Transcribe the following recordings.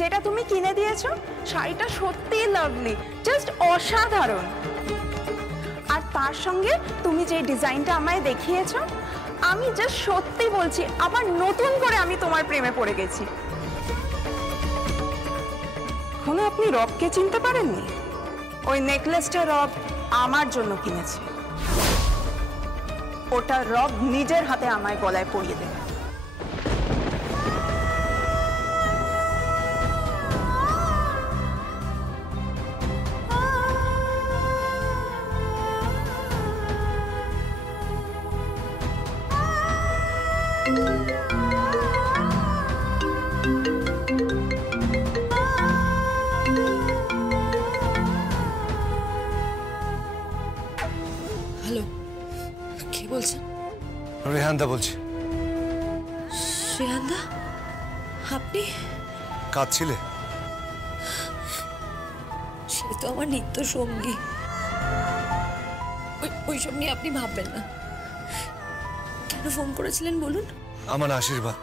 যেটা তুমি কিনে দিয়েছো শাড়িটা সত্যিই লাভলি, জাস্ট অসাধারণ। আর তার সঙ্গে তুমি যে ডিজাইনটা আমায় দেখিয়েছো, আমি জাস্ট সত্যি বলছি আবার নতুন করে আমি তোমার প্রেমে পড়ে গেছি। এখনো আপনি রবকে চিনতে পারেননি? ওই নেকলেসটা রব আমার জন্য কিনেছে। ওটা রব নিজের হাতে আমায় গলায় পরিয়ে দেবে। হ্যালো, কে বলছেন? রেহানদা বলছি। শ্রেয়ান্দা, আপনি? কাঁদছিলে? সে তো আমার নিত্য সঙ্গী। ওইসব নিয়ে আপনি ভাববেন না। কেন ফোন করেছিলেন বলুন? আমার আশীর্বাদ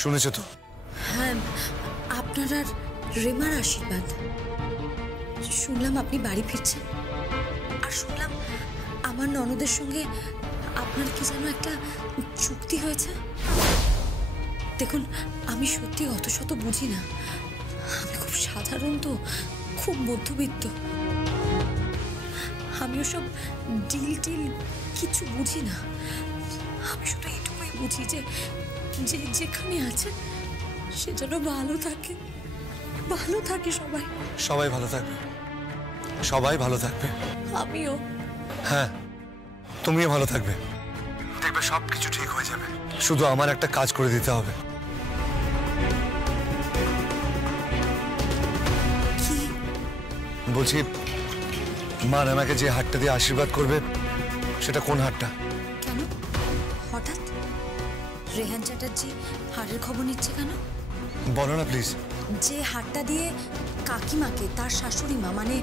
শুনেছ তো? হ্যাঁ, আপনার আর রেমার আশীর্বাদ। শুনলাম আপনি বাড়ি ফিরছেন, আর শুনলাম আমার ননদের সঙ্গে আপনার কি যেন একটা চুক্তি হয়েছে। দেখুন, আমি সত্যি অত শত বুঝি না। আমি খুব সাধারণ, তো খুব মধ্যবিত্ত। আমি ওসব ডিল টিল কিছু বুঝি না। আমি শুধু এটুকুই বুঝি যে যেখানে আছে সে যেন ভালো থাকে, ভালো থাকে সবাই। সবাই ভালো থাকবে, সবাই ভালো থাকবে। আমিও। হ্যাঁ, তুমিও ভালো থাকবে। দেখবে সবকিছু ঠিক হয়ে যাবে। শুধু আমার একটা কাজ করে দিতে হবে। কি বলছি, মা আমাকে যে হাতটা দিয়ে আশীর্বাদ করবে সেটা কোন হাতটা? কেন হঠাৎ রেহান চ্যাটার্জি হারের খবর নিচ্ছে কেন? বলো না প্লিজ। যে হারটা দিয়ে কাকিমাকে তার শাশুড়ি মা, মানে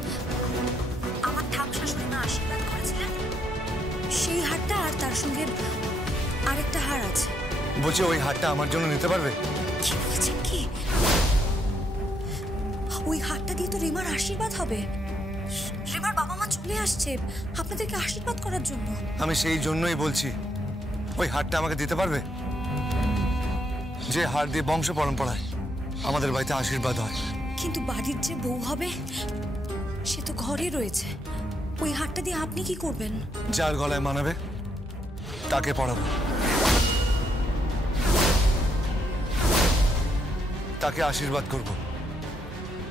আমার ঠাক শাশুড়ি মা আশীর্বাদ করেছিলেন, সেই হারটা, আর তার সঙ্গে আরেকটা হার আছে। বলছি ওই হাতটা আমার জন্য নিতে পারবে? কি বলছেন কি? ওই হারটা দিয়ে তো রেমার আশীর্বাদ হবে। রেমার বাবা মা চলে আসছে আপনাদেরকে আশীর্বাদ করার জন্য। আমি সেই জন্যই বলছি, ওই হারটা আমাকে দিতে পারবে? যে হার দিয়ে বংশ পরম্পরায় আমাদের বাড়িতে আশীর্বাদ হয়। কিন্তু বাড়ির যে বউ হবে সে তো ঘরে রয়েছে। ওই হারটা দিয়ে আপনি কি করবেন? যার গলায় মানাবে তাকে পরাবো, তাকে আশীর্বাদ করব।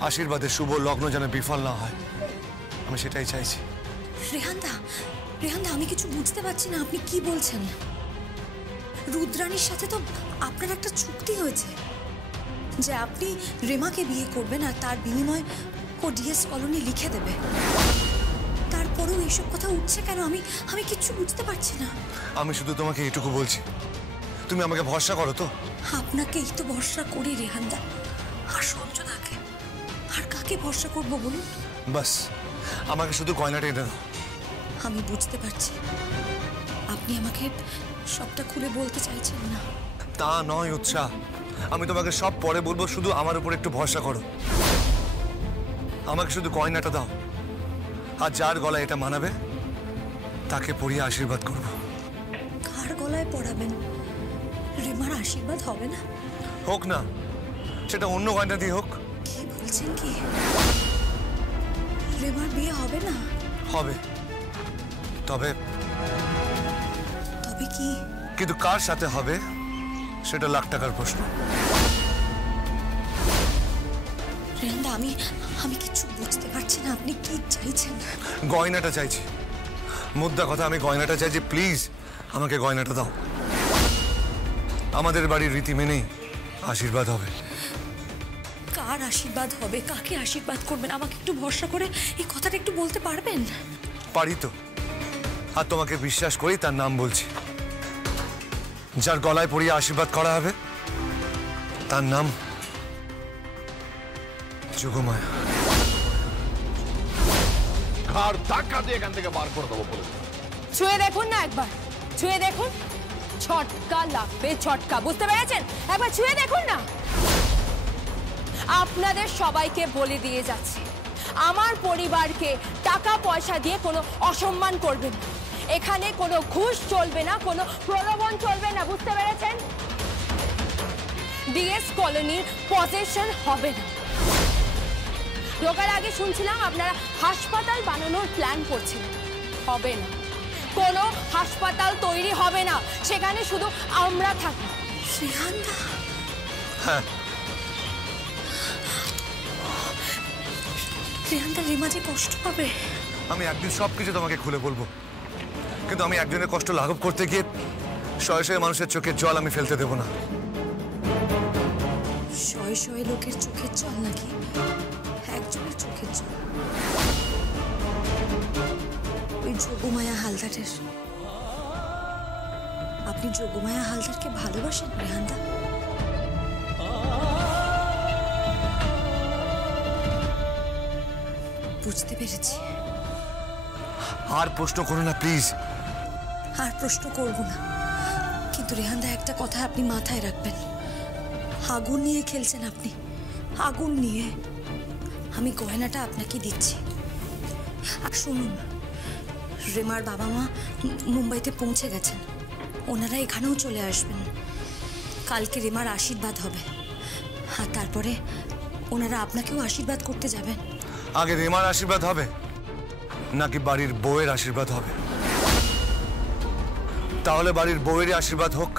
আশীর্বাদের শুভ লগ্ন যেন বিফল না হয়, আমি সেটাই চাইছি। রেহানদা, রেহানদা, আমি কিছু বুঝতে পারছি না আপনি কি বলছেন। রুদ্রাণীর সাথে তো আপনার একটা চুক্তি হয়েছে যে আপনি রেমাকে বিয়ে করবেন আর তার বিনিময়ে ও ডিএস কলোনি লিখে দেবে। তারপরেও এইসব কথা উঠছে কেন? আমি কিচ্ছু বুঝতে পারছি না। আমি শুধু তোমাকে এটুকু বলছি, তুমি আমাকে ভরসা করো তো? আপনাকেই তো ভরসা করি রেহানদা, আর সঞ্জনাকে। আর কাকে ভরসা করব বলুন? বাস আমাকে শুধু গয়নাটা এনে দাও। আমি বুঝতে পারছি আপনি আমাকে সবটা খুলে বলতে চাইছেন না। তা নয় উৎসাহ, আমি তোমাকে সব পরে বলবো, শুধু আমার উপর একটু ভরসা করো। আমাকে শুধু গয়নাটা দাও, আর যার গলায় এটা মানাবে তাকে পরিয়ে আশীর্বাদ করব। কার গলায় পড়াবেন? রেমার আশীর্বাদ হবে না? হোক না, সেটা অন্য গয়না দিয়ে হোক। কি বলছেন কি? রেমার বিয়ে হবে না? হবে, তবে তবে কি? কিন্তু কার সাথে হবে সেটা লাখ টাকার প্রশ্ন। রেহানদা, আমি কিছু বুঝতে পারছি না আপনি কি চাইছেন। গয়নাটা চাইছি, মুদ্রা কথা, আমি গয়নাটা চাইছি। প্লিজ আমাকে গয়নাটা দাও। আমাদের বাড়ির রীতি মেনেই আশীর্বাদ হবে। কার আশীর্বাদ হবে? কাকে আশীর্বাদ করবেন? আমাকে একটু ভরসা করে এই কথাটা একটু বলতে পারবেন? পারি তো, আর তোমাকে বিশ্বাস করি তার নাম বলছি। যার গলায় পরিয়ে আশীর্বাদ করা হবে তার নাম যোগমায়া। ঘাড় ধাক্কা দিয়ে এখান থেকে বার করে দেবো বলে। ছুঁয়ে দেখুন না একবার, ছুঁয়ে দেখুন। ছটকা লাগবে, ছটকা, বুঝতে পেরেছেন? একবার ছুঁয়ে দেখুন না। আপনাদের সবাইকে বলে দিয়ে যাচ্ছি, আমার পরিবারকে টাকা পয়সা দিয়ে কোনো অসম্মান করবেন না। এখানে কোনো ঘুষ চলবে না, কোনো প্রলোভন চলবে না, বুঝতে পেরেছেন? ডিএস কলোনির পজেশন হবে না। ঢোকার আগে শুনছিলাম আপনারা হাসপাতাল বানানোর প্ল্যান করছেন। হবে না, কোনো হাসপাতাল তৈরি হবে না, সেখানে শুধু আমরা থাকবো। রেহানদা, হ্যাঁ, রেহানদা, রিমা যে কষ্ট পাবে। আমি একদিন সবকিছু তোমাকে খুলে বলবো, কিন্তু আমি একজনের কষ্ট লাঘব করতে গিয়ে শয়ে শয়ে মানুষের চোখের জল আমি ফেলতে দেবো না। শয়ে শয়ে লোকের চোখের জল নাকি একজনের চোখের জল? ওই যোগমায়া হালদারের। আপনি যোগমায়া হালদারকে ভালোবাসেন রেহানদা? বুঝতে পেরেছি। আর প্রশ্ন করো না প্লিজ। আর প্রশ্ন করব না, কিন্তু রেহানদা একটা কথা আপনি মাথায় রাখবেন। আগুন নিয়ে খেলছেন আপনি, আগুন নিয়ে। আমি গয়নাটা আপনাকে দিচ্ছি। আর শুনুন, রেমার বাবা মা মুম্বাইতে পৌঁছে গেছেন, ওনারা এখানেও চলে আসবেন। কালকে রেমার আশীর্বাদ হবে, আর তারপরে ওনারা আপনাকেও আশীর্বাদ করতে যাবেন। আগে রেমার আশীর্বাদ হবে নাকি বাড়ির বউয়ের আশীর্বাদ হবে? তাহলে বাড়ির বউয়েরই আশীর্বাদ হোক।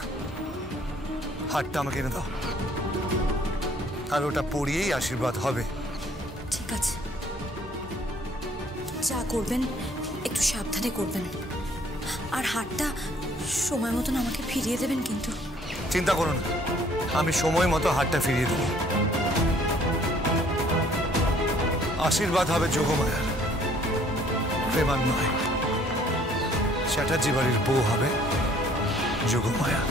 হাতটা আমাকে এনে দাও, আর ওটা পরিয়েই আশীর্বাদ হবে। ঠিক আছে, যা করবেন একটু সাবধানে করবেন, আর হাতটা সময় মতন আমাকে ফিরিয়ে দেবেন কিন্তু। চিন্তা করো না, আমি সময় মতো হাতটা ফিরিয়ে দেব। আশীর্বাদ হবে যোগমায়ার, প্রেমার নয়। চ্যাটার্জি বাড়ির বউ হবে যোগমায়া।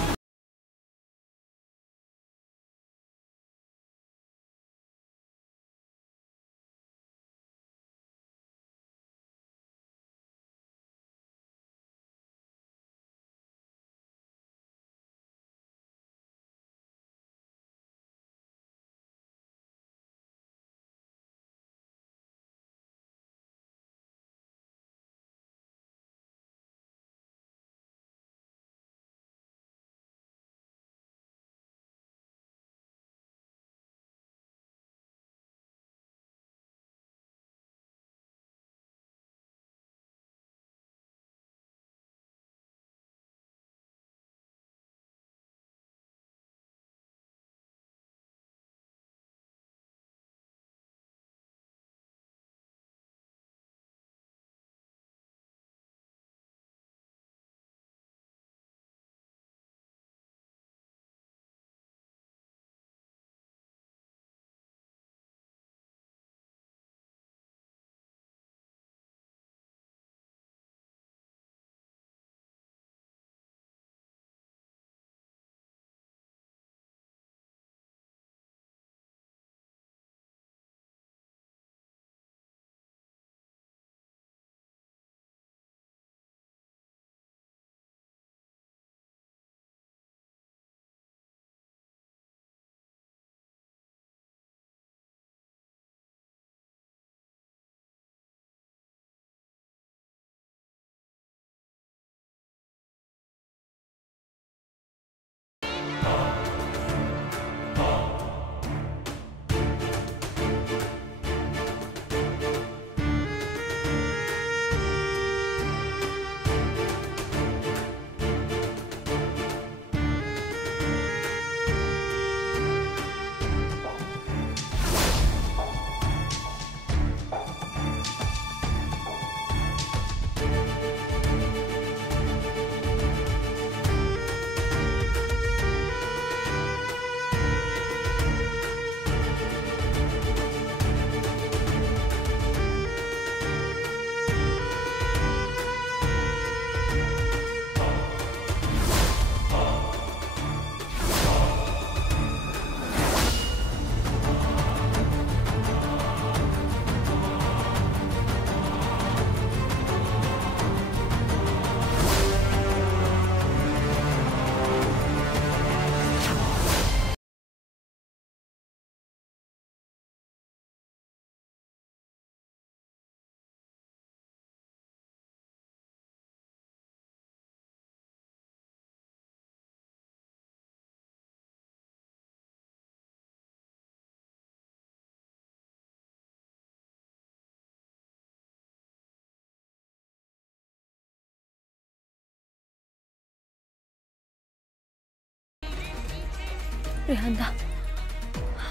রেহানদা,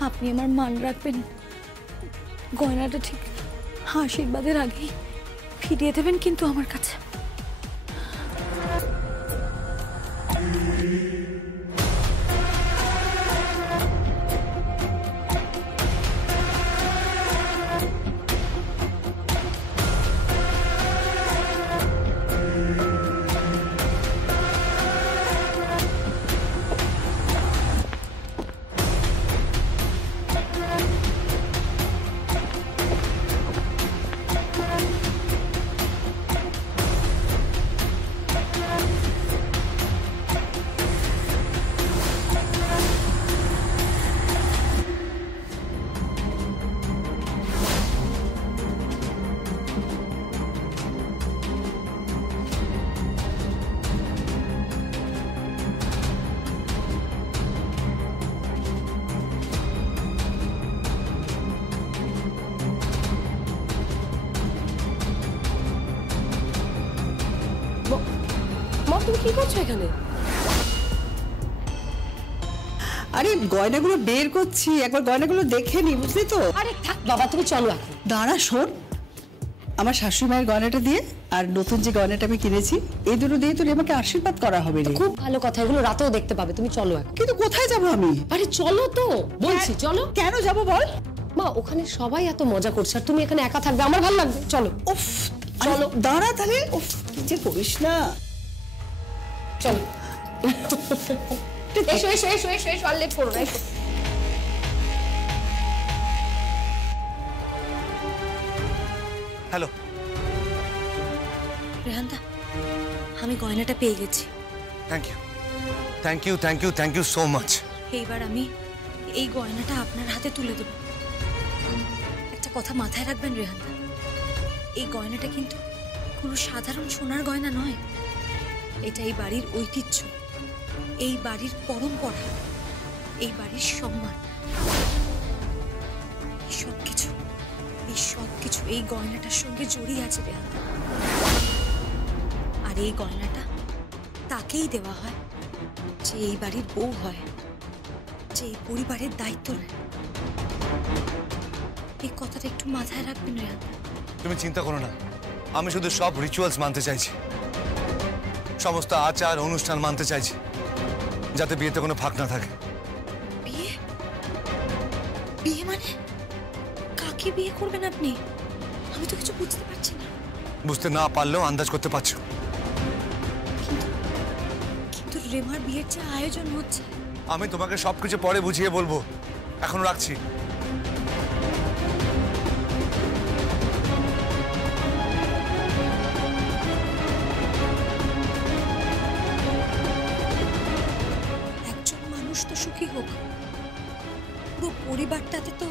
আপনি আমার মান রাখবেন, গয়নাটা ঠিক আশীর্বাদের আগেই ফিরিয়ে দেবেন কিন্তু আমার কাছে। মা, তুমি কি করছো এখানে? আরে গয়নাগুলো বের করছি, একবার গয়নাগুলো দেখে নি, বুঝলি তো? আরে থাক বাবা, তুমি চলো এখন। দাঁড়া, শোন, আমার শাশুড়ি মায়ের গয়নাটা দিয়ে আর নতুন যে গয়নাটা আমি কিনেছি, এই দুটো দিয়ে তোর আমাকে আশীর্বাদ করা হবে রে। খুব ভালো কথা, এগুলো রাতেও দেখতে পাবে, তুমি চলো এখন। কিন্তু কোথায় যাব আমি? আরে চলো তো বলছি, চলো। কেন যাব বল? মা, ওখানে সবাই এত মজা করছে আর তুমি এখানে একা থাকবে, আমার ভালো লাগবে, চলো। উফ, চলো দাঁড়া তাহলে। উফ, কি যে করিস না। চলো। এসো এসো এসো এসো এসো, আর লেট করো না, এসো। হ্যালো, রেহানদা, আমি গয়নাটা পেয়ে গেছি। Thank you, thank you, thank you, thank you so much. এইবার আমি এই গয়নাটা আপনার হাতে তুলে দেব। একটা কথা মাথায় রাখবেন রেহানদা, এই গয়নাটা কিন্তু কোনো সাধারণ সোনার গয়না নয়। এটা এই বাড়ির ঐতিহ্য, এই বাড়ির পরম্পরা, এই বাড়ির সম্মান। এই সব কিছু এই গয়নাটার সঙ্গে জড়িয়ে আছে রেহানদা। আর এই গয়নাটা তাকেই দেওয়া হয় যে এই বাড়ির বউ হয়, যে এই পরিবারের দায়িত্ব নেয়। এই কথাটা একটু মাথায় রাখবেন রেহানদা। তুমি চিন্তা করো না, আমি শুধু সব রিচুয়ালস মানতে চাইছি, সমস্ত আচার অনুষ্ঠান মানতে চাইছি, যাতে বিয়েতে কোনো ফাঁক না থাকে। বিয়ে? বিয়ে মানে কাকে বিয়ে করবেন আপনি? আমি তো কিছু বুঝতে পারছি না। বুঝতে না পারলেও আন্দাজ করতে পারছো। কিন্তু রেমার বিয়ের যে আয়োজন হচ্ছে। আমি তোমাকে সবকিছু পরে বুঝিয়ে বলবো, এখন রাখছি। একজন মানুষ তো সুখী হোক, পুরো পরিবারটাতে তো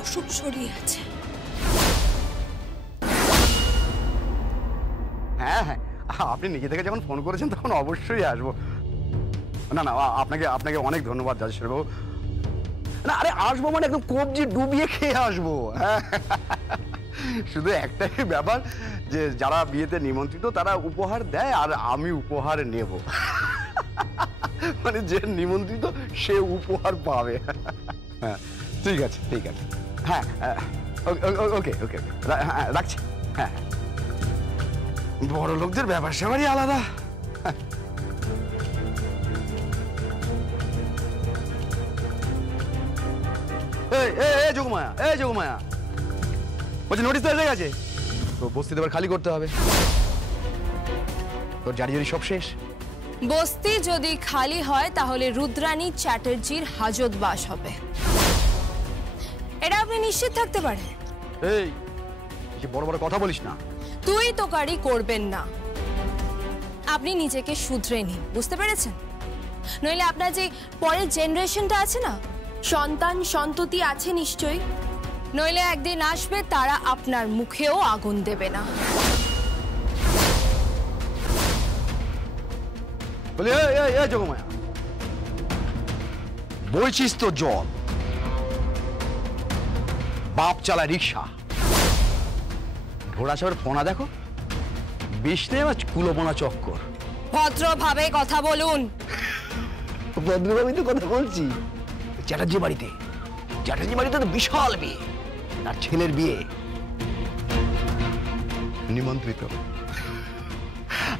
অসুখ ছড়িয়ে আছে। হ্যাঁ হ্যাঁ, আপনি নিজে থেকে যখন ফোন করেছেন তখন অবশ্যই আসবো। না না, আপনাকে আপনাকে অনেক ধন্যবাদ রাজেশ্বরবাবু। না আরে আসবো মানে একদম কবজি ডুবিয়ে খেয়ে আসবো। হ্যাঁ, শুধু একটাই ব্যাপার যে যারা বিয়েতে নিমন্ত্রিত তারা উপহার দেয় আর আমি উপহার নেব। মানে যে নিমন্ত্রিত সে উপহার পাবে। হ্যাঁ ঠিক আছে ঠিক আছে, হ্যাঁ ওকে ওকে রাখছি। হ্যাঁ, বড় লোকদের ব্যাপার স্যাপারই আলাদা। যোগমায়া, যোগমায়া বলছি নোটিস তো এসে গেছে, তো বস্তিতে এবার খালি করতে হবে। তোর জারি জারি সব শেষ। বস্তি যদি খালি হয় তাহলে রুদ্রাণী চ্যাটার্জির হাজতবাস হবে, এটা আপনি নিশ্চিত থাকতে পারেন। এই বড় বড় কথা বলিস না। তুই তোকারি করবেন না, আপনি নিজেকে শুধরে নিন, বুঝতে পেরেছেন? নইলে আপনার যে পরের জেনারেশনটা আছে না, সন্তান সন্ততি আছে নিশ্চয়ই, নইলে একদিন আসবে তারা আপনার মুখেও আগুন দেবে না। বলি যোগমায়া, বলছিস তো জল, বাপ চালায় রিক্সা, ঘোড়া সাহেবের ফোনা দেখো, বিষ্ণে কুলোবোনা চক্কর। ভদ্রভাবে কথা বলুন। ভদ্রভাবেই তো কথা বলছি। চ্যাটার্জি বাড়িতে, চ্যাটার্জি বাড়িতে তো বিশাল বিয়ে, তার ছেলের বিয়ে, নিমন্ত্রিত।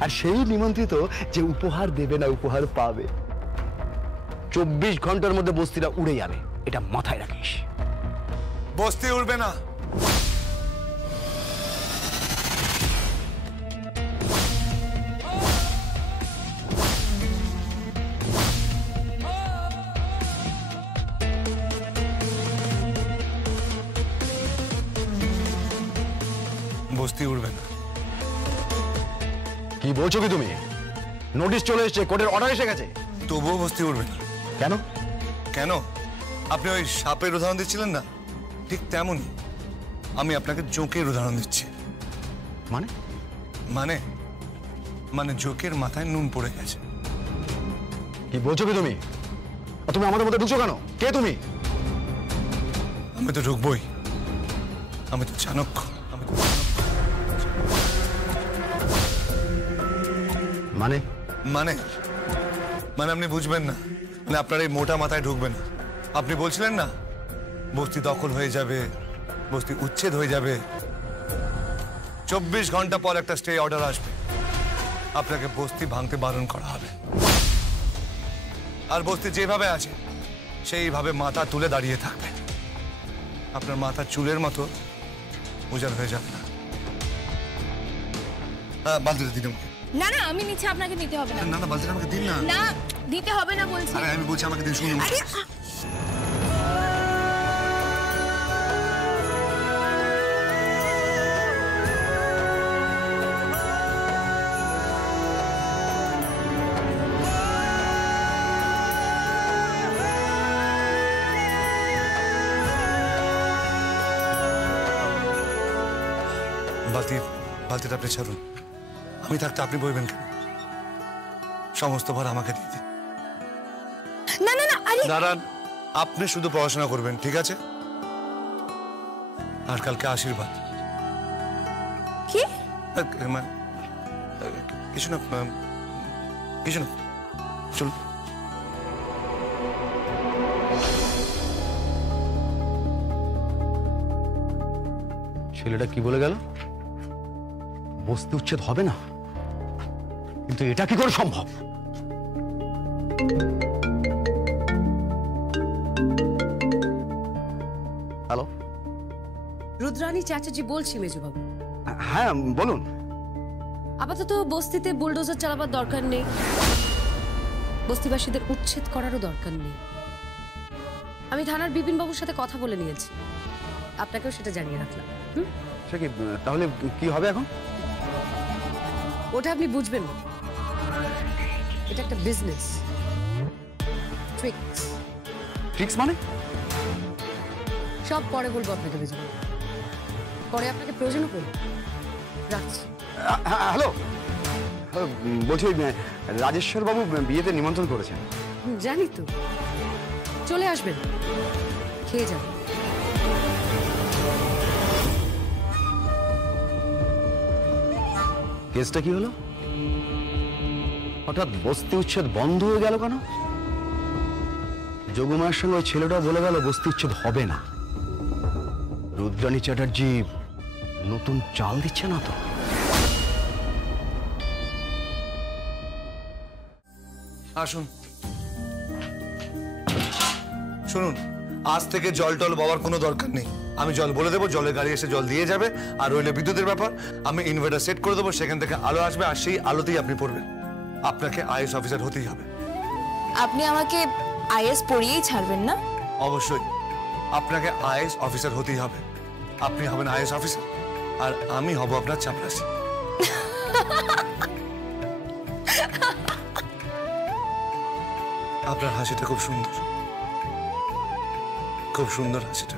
আর সেই নিমন্ত্রিত যে উপহার দেবে না উপহার পাবে, 24 ঘন্টার মধ্যে বস্তিটা উড়ে যাবে, এটা মাথায় রাখিস। বস্তি উড়বে না। বস্তি উড়বে না। কি বলছো কি তুমি? নোটিশ চলে এসেছে, কোর্টের অর্ডার এসে গেছে। তবুও বস্তি উড়বে না। কেন? কেন? আপনি ওই সাপের উদাহরণ দিচ্ছিলেন না, ঠিক তেমনই আমি আপনাকে জোঁকের উদাহরণ দিচ্ছি। মানে? মানে মানে জোঁকের মাথায় নুন পড়ে গেছে। কি বলছো কি তুমি? আর তুমি আমাদের মধ্যে ঢুকছো কেন? কে তুমি? আমি তো ঢুকবই, আমি তো চাণক্য। মানে? মানে মানে আপনি বুঝবেন না, মানে আপনার এই মোটা মাথায় ঢুকবে না। আপনি বলছিলেন না বস্তি দখল হয়ে যাবে, বস্তি উচ্ছেদ হয়ে যাবে, 24 ঘন্টা পর একটা স্টে অর্ডার আসবে, আপনাকে বস্তি ভাঙতে বারণ করা হবে। আর বস্তি যেভাবে আছে সেইভাবে মাথা তুলে দাঁড়িয়ে থাকবে। আপনার মাথা চুলের মতো উজাড় হয়ে যাবে না। বালতিটা দিন আমাকে। না না, আমি নিচে, আপনাকে নিতে হবে না। না না, বালতিটা আমাকে দিন না। না, দিতে হবে না বলছি। আরে আমি বলছি আমাকে দিন, শুনুন। আরে বালতিটা আপনি ছাড়ুন। আমি থাকতে আপনি বইবেন কেন? সমস্ত ভার আমাকে দিয়ে দিন। না না না, আরে দাঁড়ান, আপনি শুধু পড়াশোনা করবেন, ঠিক আছে? আর কালকে আশীর্বাদ। কি? কিছু না, কিছু না, চলুন। ছেলেটা কি বলে গেল? বস্তি উচ্ছেদ হবে না, কিন্তু এটা কি করে সম্ভব? হ্যালো, রুদ্রাণী চ্যাটার্জি বলছি মেজবাবু। হ্যাঁ বলুন। আপাতত বস্তিতে বুলডোজার চালাবার দরকার নেই, বস্তিবাসীদের উচ্ছেদ করারও দরকার নেই। আমি থানার বিপিনবাবুর সাথে কথা বলে নিয়েছি, আপনাকেও সেটা জানিয়ে রাখলাম। সে কি, তাহলে কি হবে এখন? ওটা আপনি বুঝবেন না, এটা একটা বিজনেস ট্রিক্স। ট্রিক্স মানে? সব পরে বলবো আপনাকে মেজবাবু, পরে আপনাকে প্রয়োজনও করবো। রাখছি। হ্যালো, বলছি রাজেশ্বর বাবু বিয়েতে নিমন্ত্রণ করেছেন। জানি তো, চলে আসবেন, খেয়ে যাবেন। কেসটা কি হলো? হঠাৎ বস্তি উচ্ছেদ বন্ধ হয়ে গেল কেন? যোগমায়ের সঙ্গে ওই ছেলেটা বলে গেল বস্তি উচ্ছেদ হবে না। রুদ্রাণী চ্যাটার্জি নতুন চাল দিচ্ছে না তো? আসুন, শুনুন, আজ থেকে জল টল বাবার কোনো দরকার নেই। আমি জল বলে দেবো, জলের গাড়ি এসে জল দিয়ে যাবে। আর রইলে বিদ্যুতের ব্যাপার, আমি ইনভার্টার সেট করে দেবো, সেখান থেকে আলো আসবে, আর সেই আলোতেই আপনি পড়বেন। আপনাকে আইএস অফিসার হতেই হবে। আপনি আমাকে আইএস পড়িয়েই ছাড়বেন না? অবশ্যই, আপনাকে আইএস অফিসার হতেই হবে। আপনি হবেন আইএস অফিসার, আর আমি হব আপনার চাপরাসি। আপনার হাসিটা খুব সুন্দর, খুব সুন্দর হাসিটা।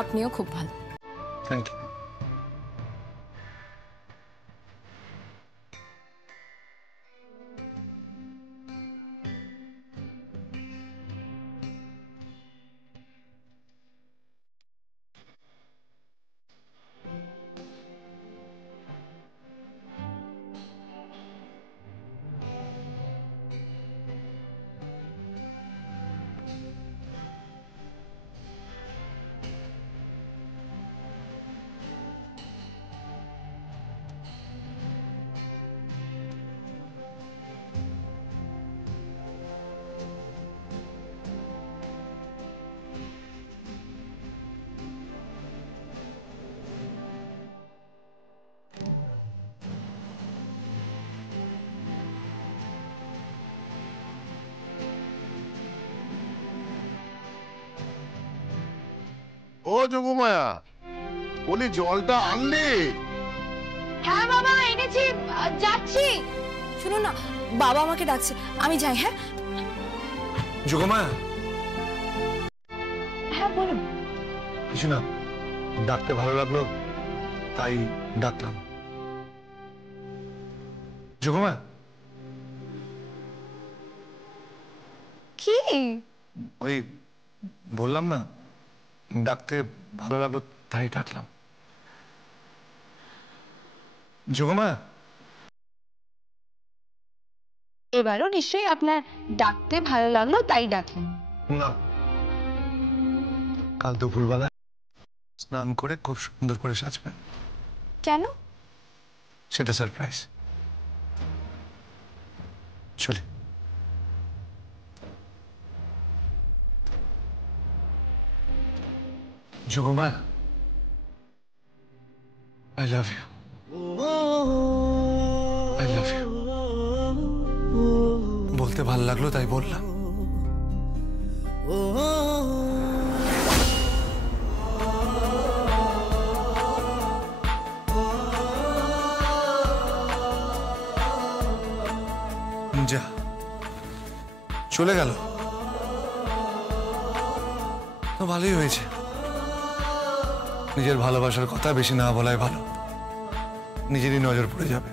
আপনিও খুব ভালো। Thank you. ও যোগমায়া, বলি জলটা আনলি? হ্যাঁ বাবা এনেছি, যাচ্ছি। শুনুন না, বাবা আমাকে ডাকছে, আমি যাই। হ্যাঁ যোগমায়া, হ্যাঁ বলুন। কিছু না, ডাকতে ভালো লাগলো তাই ডাকলাম। যোগমায়া, কি? ওই বললাম না, ডাকতে ভালো লাগলো তাই ডাকলাম। যোগমায়া, এবারও নিশ্চয়ই আপনার ডাকতে ভালো লাগলো তাই ডাকলেন। না, কাল দুপুরবেলা স্নান করে খুব সুন্দর করে সাজবেন। কেন? সেটা সারপ্রাইজ। চলে। Yogamaya, I love you. I love you. বলতে ভালো লাগলো তাই বললাম। যা, চলে গেল তো ভালোই হয়েছে। নিজের ভালোবাসার কথা বেশি না বলাই ভালো, নিজেরই নজর পড়ে যাবে।